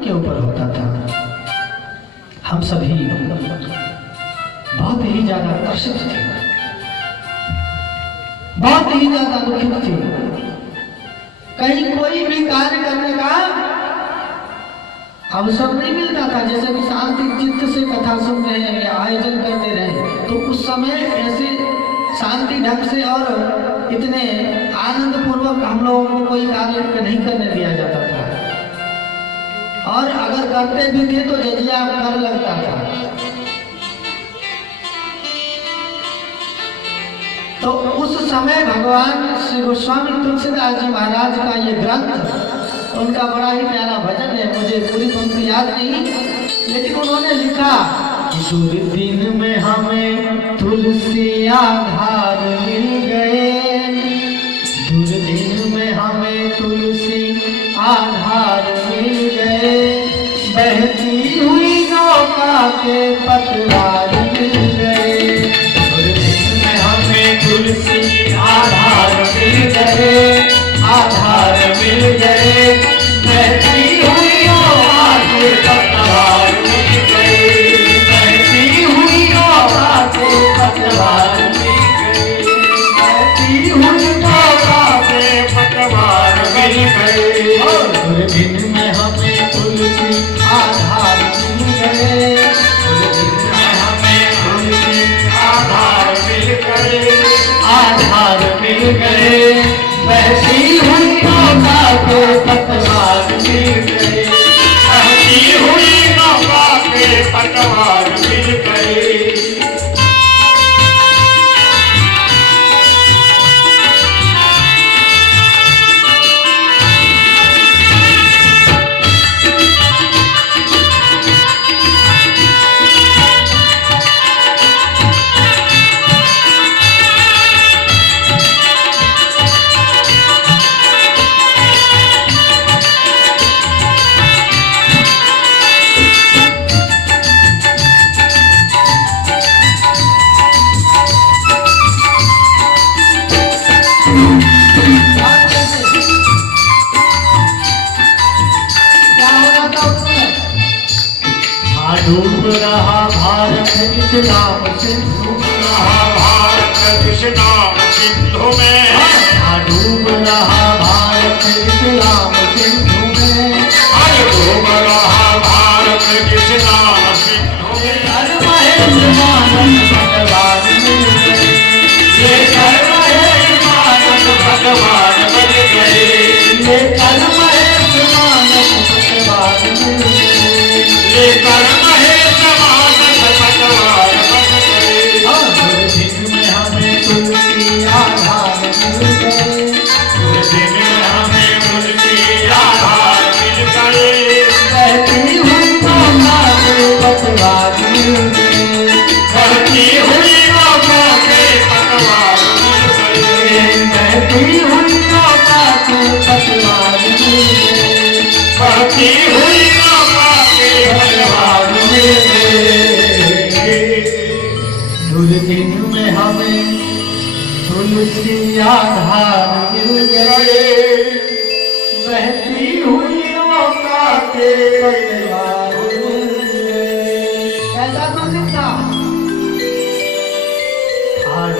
के ऊपर होता था। हम सभी बहुत ही ज्यादा आकर्षित थे, बहुत ही ज्यादा दुखित थे। कहीं कोई भी कार्य करने का अवसर नहीं मिलता था। जैसे कि शांति चित्त से कथा सुन रहे हैं या आयोजन करते रहे, तो उस समय ऐसे शांति ढंग से और इतने आनंद पूर्वक हम लोगों को कोई कार्य नहीं करने दिया जाता था। और अगर करते भी थे तो जजिया कर लगता था। तो उस समय भगवान श्री गोस्वामी तुलसीदास जी महाराज का ये ग्रंथ, उनका बड़ा ही प्यारा भजन है, मुझे पूरी पंक्ति याद नहीं, लेकिन उन्होंने लिखा कि दुर्दिन में हमें तुलसी आधार मिल गए, दुर्दिन में हमें तुलसी आधार मिल गए, बहती हुई नौका के पतवार मिल गए, दुर्दिन में हमें तुलसी आधार मिल गए, आधार मिल गए, बहती हुई नौका के पतवार मिल गए, बहती हुई नौका के पतवार मिल गए, बहती हुई नौका के पतवार मिल गए। दुर्दिन में हमें तुलसी आधार मिल गए, दुर्दिन में हमें तुलसी आधार मिल गए, आधार मिल गए, बहती हुई नौका के पतवार मिल गए, बहती हुई नौका के पतवार मिल गए। डूब रहा भारत इस नाम सिंधु, रहा भारत इस नाम सिंधु में, डूब रहा भारत इस नाम सिंधु में, डूब रहा भारत इस नाम सिंधु में, हर महेश मानस भगवान मिल गए, ये हर महेश मानस भगवान मिल गए, ये हर महेश मानस भगवान मिल गए, ये हर तुलसी आधार मिल गए, दुर्दिन में हमें तुलसी आधार मिल गए, बहती हुई नौका के पतवार मिल गए, बहती हुई नौका के पतवार मिल गए, बहती हुई नौका के पतवार मिल गए, बहती हुई नौका के पतवार मिल गए। दुर्दिन में हमें तुलसी आधार मिल गए, बहती हुई नौका के पतवार मिल गए। ऐसा तो था,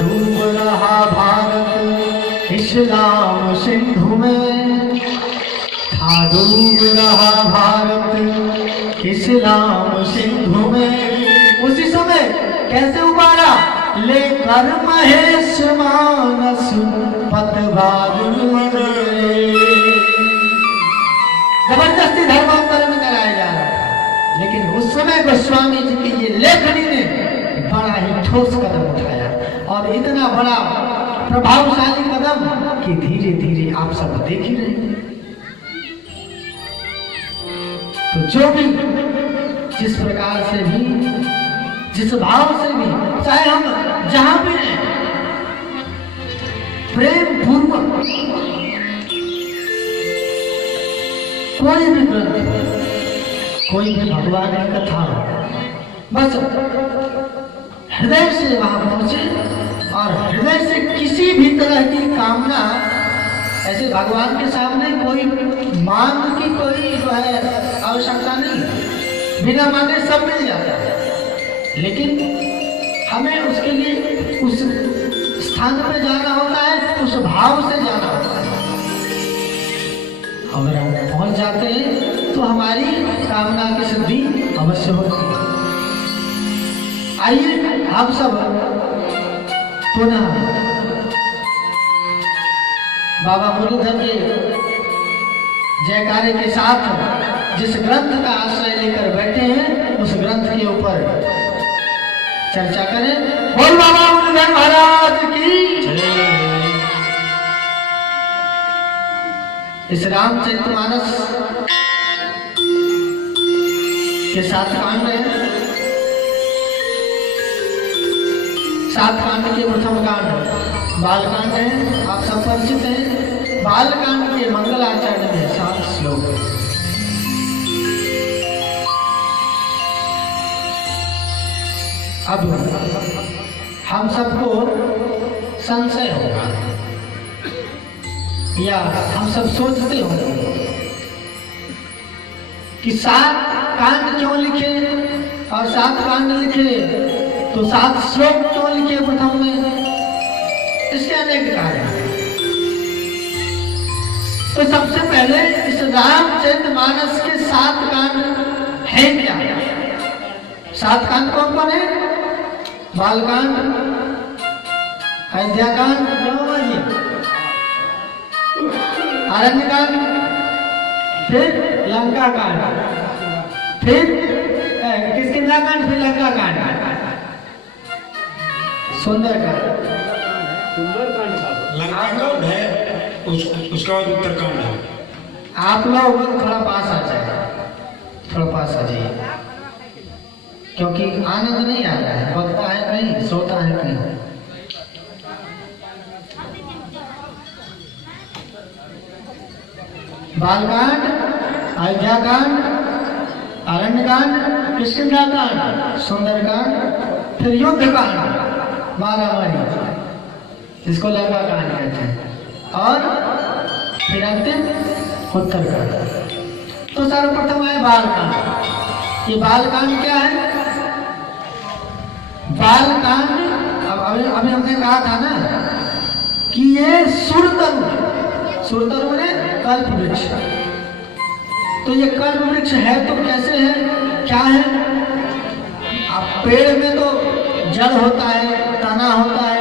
डूब रहा भारत इस्लाम सिंधु में, डूब रहा भारत इस्लाम सिंधु में। उसी समय कैसे उबारा, लेकर महेश मानस पतवार मिल गए। जबरदस्ती धर्मांतरण कराया जा रहा था, लेकिन उस समय गोस्वामी जी की ये लेखनी ने बड़ा ही ठोस कदम उठाया, और इतना बड़ा प्रभावशाली कदम कि धीरे धीरे आप सब देख ही रहे हैं। तो जो भी जिस प्रकार से भी, जिस भाव से भी, चाहे हम जहां भी हैं, प्रेम पूर्वक कोई भी ग्रंथ, कोई भी भगवान की कथा, बस हृदय से वहां पहुंचे और हृदय से किसी भी तरह की कामना ऐसे भगवान के सामने कोई मांग की कोई जो है आवश्यकता नहीं है, बिना मांगे सब मिल जाता है। लेकिन हमें उसके लिए उस स्थान पे जाना होता है, उस भाव से जाना होता है। अगर हम पहुंच जाते हैं तो हमारी कामना की सिद्धि अवश्य होती है। आइए आप सब पुनः बाबा मुरलीधर के जयकारे के साथ जिस ग्रंथ का आश्रय लेकर बैठे हैं उस ग्रंथ के ऊपर चर्चा करें। बोल बाबा मुरलीधर महाराज की जय। इस रामचरितमानस के 7 कांड हैं। 7 कांड के प्रथम कांड बालकांड है, आप सब परिचित हैं। बालकांड के मंगलाचरण में 7 श्लोक। अब हम सबको संशय होगा या हम सब सोचते होंगे कि 7 कांड क्यों लिखे और 7 कांड लिखे तो 7 श्लोक क्यों लिखे प्रथम में। इसके अनेक कारण हैं। तो सबसे पहले इस रामचरितमानस के 7 कांड हैं क्या? 7 कांड कौन कौन है? बालकांड, अयोध्याकांड, अरण्यकांड, फिर लंका कांड, फिर किष्किंधा कांड, फिर लंका कांड, सुंदरकांड। लंकाकांड है, उसका बाद उत्तरकांड है। आप लोग थोड़ा पास आ जाए, थोड़ा पास आ जाइए, क्योंकि आनंद नहीं आ रहा है। बगता है कहीं, सोता है कहीं। बालकांड, अयोध्याकांड, अरण्यकांड, किष्किंधाकांड, सुंदरकांड, फिर युद्धकांड, मारामारी, इसको लंका कांड कहते हैं, और फिर अंतिम उत्तरकांड। तो सर्वप्रथम है बालकांड। ये बालकांड क्या है? बालकांड अभी हमने कहा था ना कि ये सुरतरु ने कल्प वृक्ष। तो ये कल्प वृक्ष है तो कैसे है, क्या है? अब पेड़ में तो जड़ होता है, तना होता है,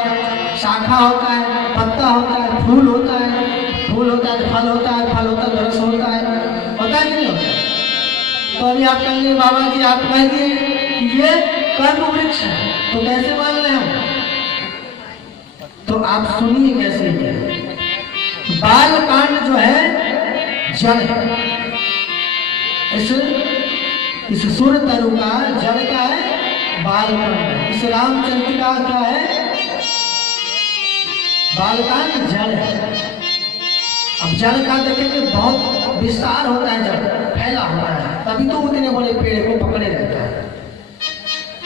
शाखा होता है, पत्ता होता है, फूल होता है, फूल होता है, फल होता है, फल होता है, रस होता है, होता है कि नहीं होता? तो अभी आप कहेंगे बाबा जी आप कह दिए कि ये कल्प वृक्ष है, तो कैसे मान रहे हम? तो आप सुनिए कैसे है। बालकांड जो है जड़ है। इस सुरतरु का जड़ क्या है? बालकांड है। इस रामचरित का क्या है? बालकांड जड़ है। अब जड़ का देखेंगे बहुत विस्तार होता है, जड़ फैला होता है, तभी तो उतने बड़े पेड़ को पकड़े रहता है।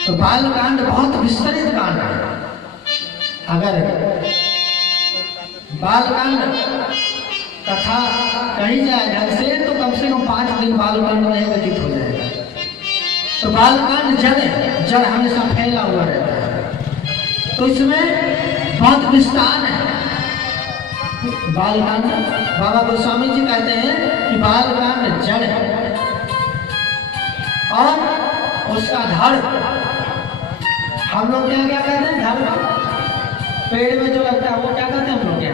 तो बालकांड बहुत विस्तृत कांड है। अगर बालकांड कथा कही जाए ढंग से तो कम से कम 5 दिन बालकांड में व्यतीत हो जाएगा। तो बालकांड जड़ है, जड़ हमेशा फैला हुआ रहता है, तो इसमें बहुत विस्तार है। बालकांड बाबा गोस्वामी जी कहते हैं कि बालकांड जड़ है और उसका धड़, हम लोग क्या क्या कहते हैं? धड़ पेड़ में जो लगता है वो क्या कहते हैं हम लोग? क्या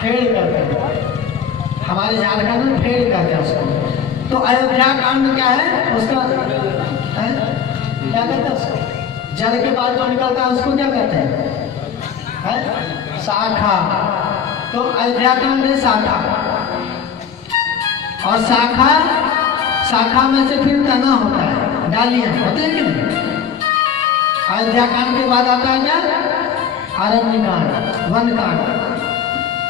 फेड़ कहते हैं, हमारे झारखंड में फेड़ कहते हैं उसको। तो अयोध्या कांड क्या है? उसका है? क्या कहते हैं उसको? जड़ के बाद जो निकलता है उसको क्या कहते हैं? है? शाखा। तो अयोध्या कांड है शाखा, और शाखा में से फिर तना होता है, डालियां होते हैं कि नहीं? अयोध्या कांड के बाद आता है क्या? अरण्य कांड, वन कांड।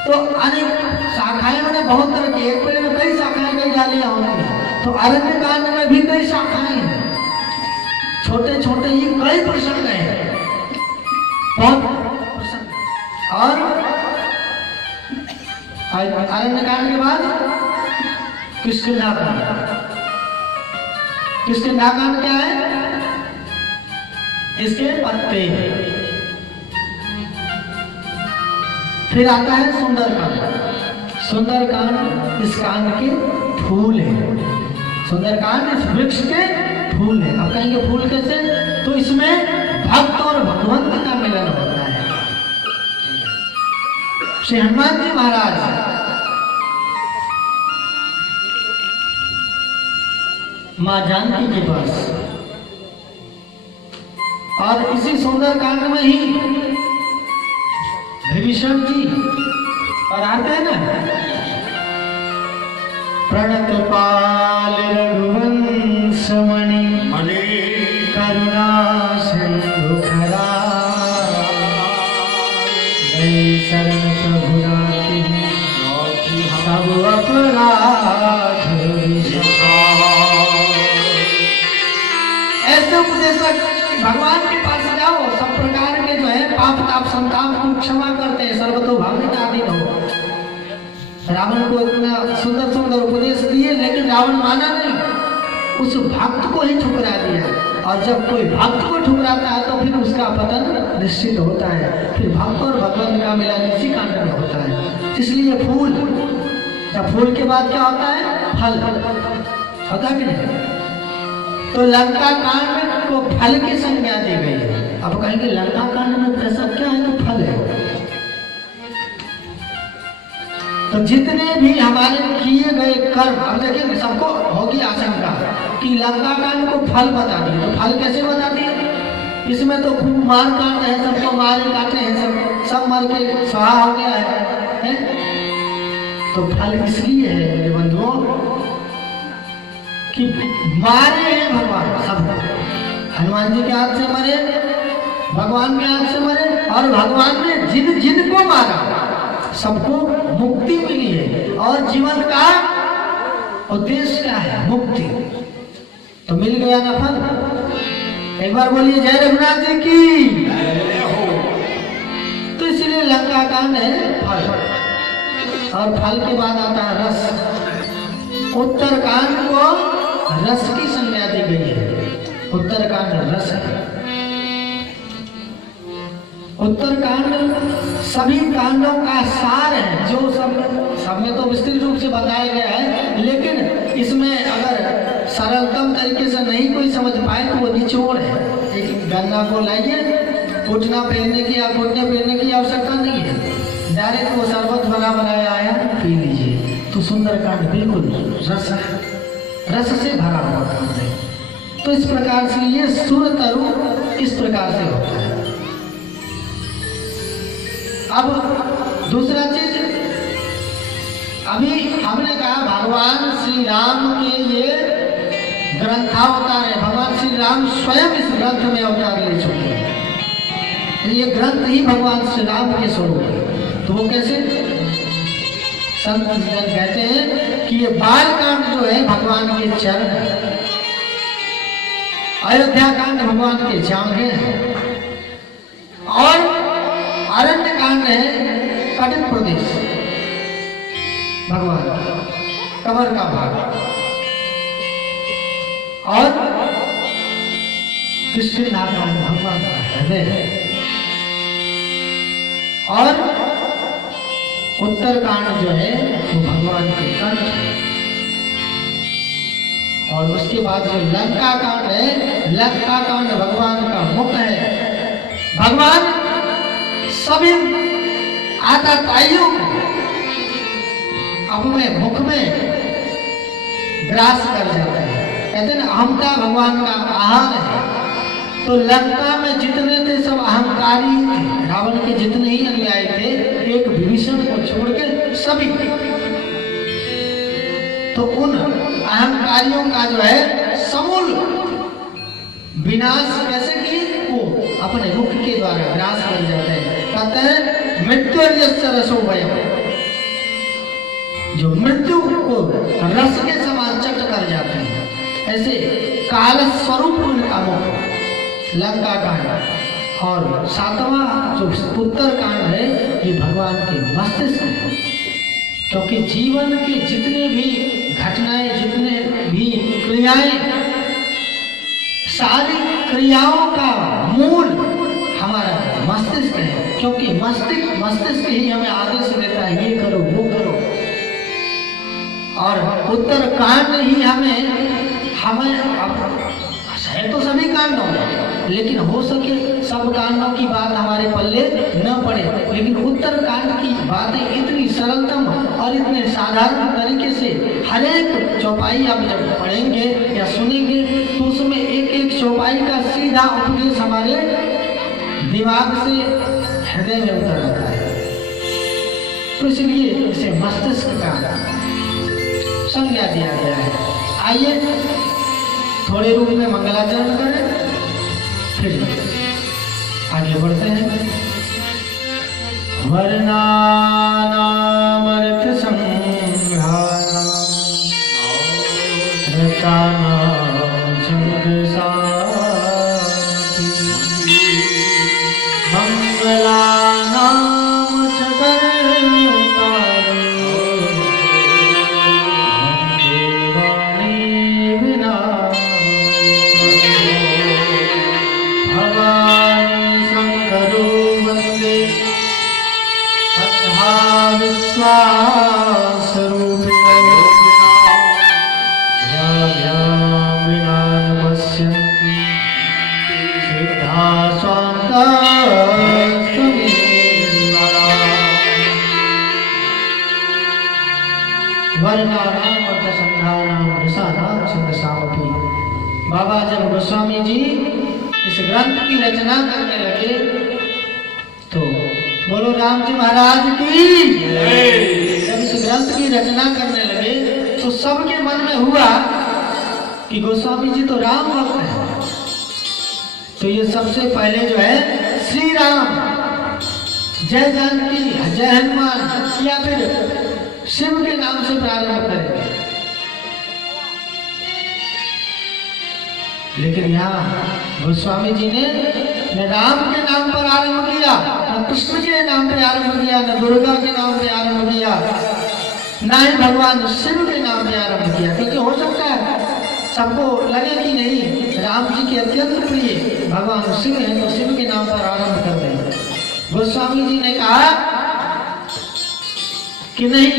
तो अनेक शाखाएं मैंने बहुत तरह की, एक पेड़ में कई शाखाएं, कई डालियां होती हैं। तो अरण्य कांड में भी कई शाखाएं हैं, छोटे छोटे ही कई प्रसंग हैं, बहुत प्रसंग। और अरण्य कांड के बाद किष्किंधा कांड। किष्किंधा कांड क्या है? इसके पत्ते। फिर आता है सुंदरकांड। सुंदरकांड इस कांड के फूल है। सुंदरकांड इस वृक्ष के फूल है। अब कहेंगे फूल कैसे? तो इसमें भक्त और भगवंत का मिलन होता है। श्री हनुमान जी महाराज मां जानकी के पास, और इसी सुंदरकांड में ही विभीषण जी और आते हैं ना, प्रणत पाल रघुवंश मणि करुणा सिंधु खरा, गई शरण प्रभु राखी सब अपराध ऐसे उपदेशक भगवान के पास जाओ, सब प्रकार के जो है पाप ताप संताप को क्षमा करते हैं, सर्वतोभाविक आदि हो। रावण को इतना सुंदर सुंदर उपदेश दिए, लेकिन रावण माना नहीं, उस भक्त को ही ठुकरा दिया। और जब कोई भक्त को ठुकराता है तो फिर उसका पतन निश्चित होता है। फिर भक्त और भगवान का मिलन इसी कांड में होता है। इसलिए फूल, जब फूल के बाद क्या होता है? फल होता कि नहीं? तो लंका कांड को फल की संज्ञा दी गई है। अब कहेंगे लंका कांड में ऐसा क्या है कि फल है? तो जितने भी हमारे किए गए कर्म, अब देखिए सबको होगी आशंका कि लंका कांड को फल बता दिए, तो फल कैसे बता दिए? इसमें तो खूब मार काट है, सबको मारे काटे हैं, सब मर के स्वाहा हो गया है? तो फल इसलिए है मेरे बंधुओं कि मारे हैं भगवान सबको। हनुमान जी के हाथ से मरे, भगवान के हाथ से मरे, और भगवान ने जिन जिन को मारा सबको मुक्ति मिली है। और जीवन का उद्देश्य क्या है? मुक्ति। तो मिल गया ना फल। एक बार बोलिए जय रघुनाथ जी की। तो इसलिए लंका कांड है फल, और फल के बाद आता है रस। उत्तरकांड को रस की संज्ञा दी गई है। उत्तरकांड रस है। उत्तरकांड सभी कांडों का सार है, जो सब में तो विस्तृत रूप से बताया गया है, लेकिन इसमें अगर सरलतम तरीके से नहीं कोई समझ पाए तो वो निचोड़ है। एक गन्ना को लाइए, घुटना पहनने की या घुटने पहनने की आवश्यकता नहीं है, डायरेक्ट वो शरबत बना बनाया आया पी लीजिए। तो सुंदरकांड बिल्कुल रस है, रस से भरा हुआ कांड है। तो इस प्रकार से ये सुर तरु इस प्रकार से होता है। अब दूसरा चीज, अभी हमने कहा भगवान श्री राम के ये ग्रंथावतार है। भगवान श्री राम स्वयं इस ग्रंथ में अवतार ले चुके हैं। ये ग्रंथ ही भगवान श्री राम के स्वरूप है। तो वो कैसे? संत कहते हैं कि ये बाल कांड जो है भगवान के चरण है, अयोध्या कांड भगवान के जांघें हैं, और अरण्य कांड है कटित प्रदेश, भगवान कमर का भाग, और किष्किंधा कांड भगवान का हृदय है, और उत्तरकांड जो है वो भगवान के कंठ है। और उसके बाद जो लंका कांड है, लंका कांड भगवान का मुख है। भगवान सभी आताताइयों को अपने मुख में ग्रास कर जाते हैं। कहते हैं अहंता भगवान का आहार है। तो लंका में जितने थे सब अहंकारी थे, रावण के जितने ही अनुयायी थे, एक विभीषण को छोड़ के सभी। तो उन अहंकारियों का जो है समूल विनाश कैसे की? वो अपने मुख के द्वारा ग्रास कर जाते हैं। कहते हैं मृत्युर्यस्य रसो वयम्, जो मृत्यु को रस के समान चट कर जाते हैं, ऐसे काल स्वरूप उनका मुख लंका कांड। और सातवां जो उत्तर कांड है ये भगवान के मस्तिष्क है, क्योंकि जीवन के जितने भी घटनाएं, जितने भी क्रियाएं, सारी क्रियाओं का मूल हमारा मस्तिष्क है, क्योंकि मस्तिष्क ही हमें आदेश देता है ये करो वो करो, और उत्तरकांड ही हमें है तो सभी कांडों में, लेकिन हो सके सब कांडों की बात हमारे पल्ले न पड़े, लेकिन उत्तरकांड की बातें इतनी सरलतम और इतने साधारण तरीके से हर एक चौपाई आप जब पढ़ेंगे या सुनेंगे तो उसमें एक एक चौपाई का सीधा उपदेश हमारे दिमाग से हृदय में उतर आता है। तो इसलिए इसे मस्तिष्क का संज्ञा दिया गया है। आइए थोड़े रूप में मंगलाचरण करें, फिर आगे बढ़ते हैं। वर्णानामर्थ संघानां रतानां छन्दसाति मंगलानां च कर्तारं देवानि भवानी शंकरो वंदे श्रद्धा विश्वास रूपिणो विना पश्यन्ति सिद्धा स्वान्ता वर्णानां अर्थसंधानां रसानां छन्दसामपि। बाबा जब गोस्वामी जी इस ग्रंथ की रचना करने लगे तो बोलो राम जी महाराज की। जब इस ग्रंथ की रचना करने लगे तो सबके मन में हुआ कि गोस्वामी जी तो राम भक्त हैं, तो ये सबसे पहले जो है श्री राम, जय जानकी, जय हनुमान या फिर शिव के नाम से प्रारंभ करेंगे। लेकिन यहाँ गोस्वामी जी ने न राम के नाम पर आरंभ किया, न कृष्ण के नाम पे आरंभ किया, न दुर्गा के नाम पे आरंभ किया, न ही भगवान शिव के नाम पे आरंभ किया, क्योंकि हो सकता है सबको लगे कि नहीं राम जी के अत्यंत प्रिय भगवान शिव हैं तो शिव के नाम पर आरंभ कर दें। गोस्वामी जी ने कहा कि नहीं,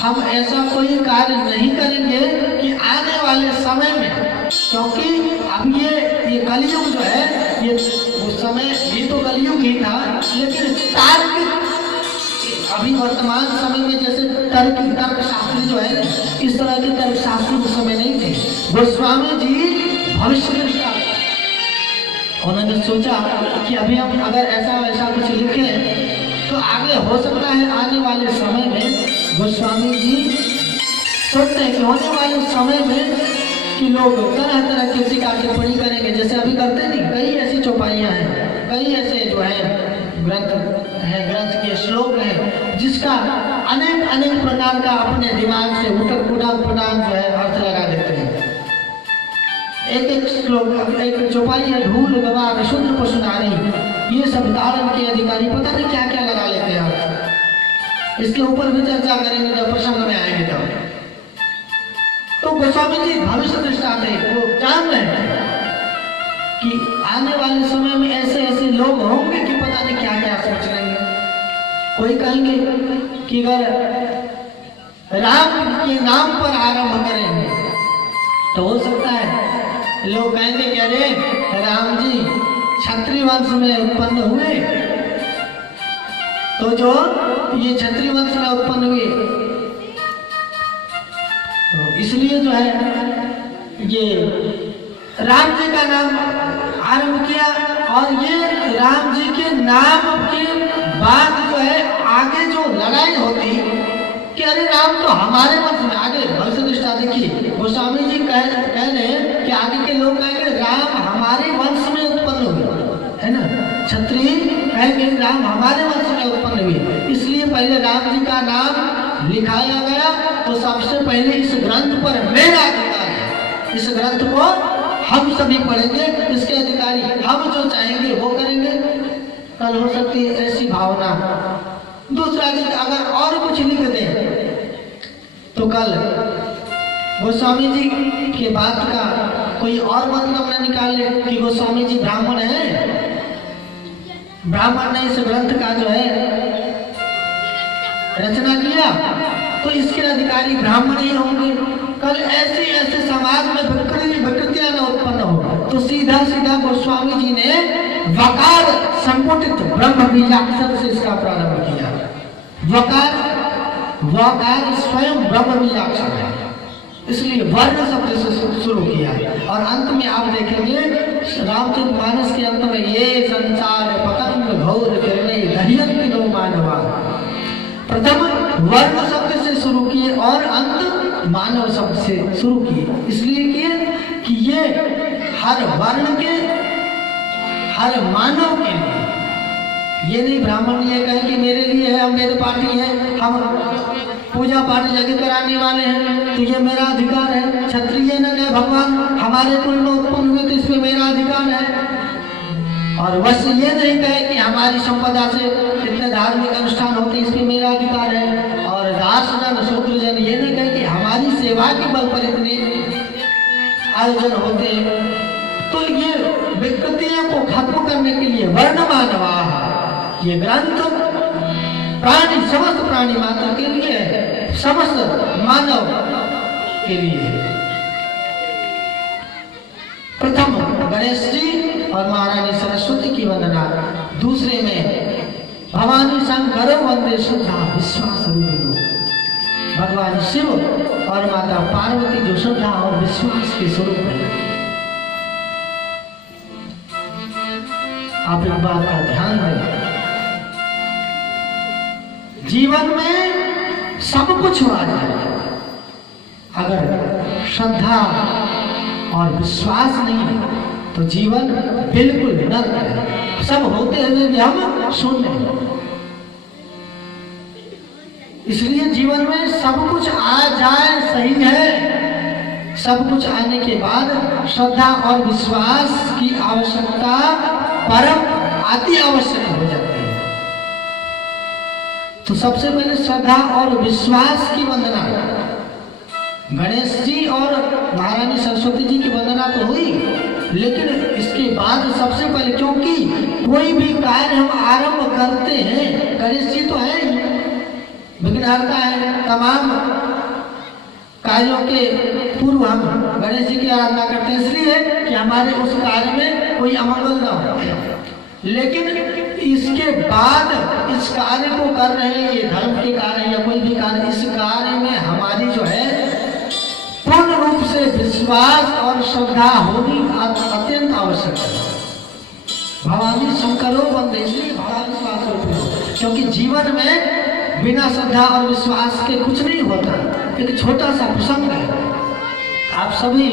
हम ऐसा कोई कार्य नहीं करेंगे कि आने वाले समय में, क्योंकि अब ये कलयुग जो है ये उस समय भी तो कलयुग ही था, लेकिन तार्किक अभी वर्तमान समय में जैसे तर्कशास्त्री जो है इस तरह के तर्कशास्त्री उस समय नहीं थे। गोस्वामी जी भविष्य दृष्टा, उन्होंने सोचा कि अभी हम अगर ऐसा वैसा कुछ लिखें तो आगे हो सकता है आने वाले समय में गोस्वामी जी सोचते हैं कि होने वाले समय में कि लोग तरह तरह की टीका टिप्पणी करेंगे, जैसे अभी करते नहीं, कई ऐसी चौपाइयाँ हैं, कई ऐसे जो है ग्रंथ के श्लोक हैं जिसका अनेक प्रकार का अपने दिमाग से उड़ान जो है अर्थ लगा देते हैं। एक श्लोक, एक चौपाई है, धूल गवाह शुद्र पशुनारी, ये सब धारण के अधिकारी पता नहीं क्या क्या लगा लेते हैं अर्थ। इसके ऊपर भी चर्चा करेंगे जब प्रसंग में आएंगे तब। तो गोस्वामी जी भविष्य दृष्टा थे, वो जान रहे हैं कि आने वाले समय में ऐसे ऐसे लोग होंगे कि पता नहीं क्या क्या सोच रहे हैं। कोई कहेंगे कि अगर राम के नाम पर आरंभ करेंगे तो हो सकता है लोग कहेंगे कि अरे राम जी क्षत्रिय वंश में उत्पन्न हुए, तो जो ये क्षत्रिय वंश में उत्पन्न हुए तो इसलिए जो है ये राम जी का नाम आरंभ किया, और ये राम जी के नाम के बाद जो है आगे जो लड़ाई होती कि अरे राम तो हमारे वंश में, आगे भविष्य दृष्टा देखिए गोस्वामी जी कह रहे हैं कि आगे के लोग कहेंगे राम हमारे वंश में उत्पन्न हुए, है ना, क्षत्रिय कहेंगे राम हमारे वंश में उत्पन्न हुए, इसलिए पहले राम जी का नाम लिखाया गया। तो सबसे पहले इस ग्रंथ पर मेरा अधिकार है, इस ग्रंथ को हम सभी पढ़ेंगे, इसके अधिकारी हम जो चाहेंगे वो करेंगे। कल हो सकती है ऐसी भावना। दूसरा दिन अगर और कुछ लिख दें तो कल गोस्वामी जी के बात का कोई और मतलब न निकाले कि गोस्वामी जी ब्राह्मण है, ब्राह्मण ने इस ग्रंथ का जो है रचना किया तो इसके अधिकारी ब्राह्मण ही होंगे। कल ऐसे ऐसे समाज में विकृतियां न उत्पन्न हो तो सीधा सीधा गोस्वामी जी ने वकार संपुटित ब्रह्म बीजाक्षर से इसका प्रारंभ किया। वकार स्वयं ब्रह्म बीजाक्षर है, इसलिए वर्ण शब्द से शुरू किया और अंत में आप देखेंगे रामचरितमानस के अंत में ये संसार पतंग घोर करने दह्यन्ति नो मानवा, प्रथम वर्ण शब्द से शुरू किए और अंत मानव शब्द से शुरू किए। इसलिए किए कि ये हर वर्ण के, हर मानव के लिए, ये नहीं ब्राह्मण ये कहे कि मेरे लिए है, हम वेद पाठी है, हम पूजा पाठ यज्ञ कराने वाले हैं तो ये मेरा अधिकार है। क्षत्रिय न कहे भगवान हमारे कुल में उत्पन्न हुए तो इसमें मेरा अधिकार है। और बस ये नहीं कहे कि हमारी संपदा से इतने धार्मिक अनुष्ठान होते इसमें मेरा अधिकार है। और दासजन शूद्रजन ये नहीं कहे कि हमारी सेवा के बल पर इतने आयोजन होते हैं। तो ये विकृतियों को खत्म करने के लिए वर्ण मानवा ये ग्रंथ प्राणी, समस्त प्राणी मात्र के लिए है, समस्त मानव के लिए है। प्रथम गणेश जी और महारानी सरस्वती की वंदना, दूसरे में भवानी शंकर वंदे श्रद्धा विश्वास रूपिणो, भगवान शिव और माता पार्वती जो श्रद्धा और विश्वास के स्वरूप है। आप एक बात का ध्यान दें, जीवन में सब कुछ आ जाए, अगर श्रद्धा और विश्वास नहीं है तो जीवन बिल्कुल नर्क है। सब होते हुए भी हम शून्य हैं। इसलिए जीवन में सब कुछ आ जाए सही है, सब कुछ आने के बाद श्रद्धा और विश्वास की आवश्यकता परम अति आवश्यक हो जाती है। तो सबसे पहले श्रद्धा और विश्वास की वंदना, गणेश जी और महारानी सरस्वती जी की वंदना तो हुई, लेकिन इसके बाद सबसे पहले, क्योंकि कोई भी कार्य हम आरंभ करते हैं, गणेश जी तो है ही, विघ्नहर्ता है, तमाम कार्यों के पूर्व हम गणेश जी की आराधना करते हैं इसलिए कि हमारे उस कार्य में कोई अमंगल न हो। लेकिन इसके बाद इस कार्य को कर रहे हैं, ये धर्म के कार्य या कोई भी कार्य, इस कार्य में हमारी जो है पूर्ण रूप से विश्वास और श्रद्धा होनी अत्यंत आवश्यक है। भवानी शंकरो वंदे, इसलिए भवानी विश्वास रूपिणो, क्योंकि जीवन में बिना श्रद्धा और विश्वास के कुछ नहीं होता। एक छोटा सा प्रसंग है, आप सभी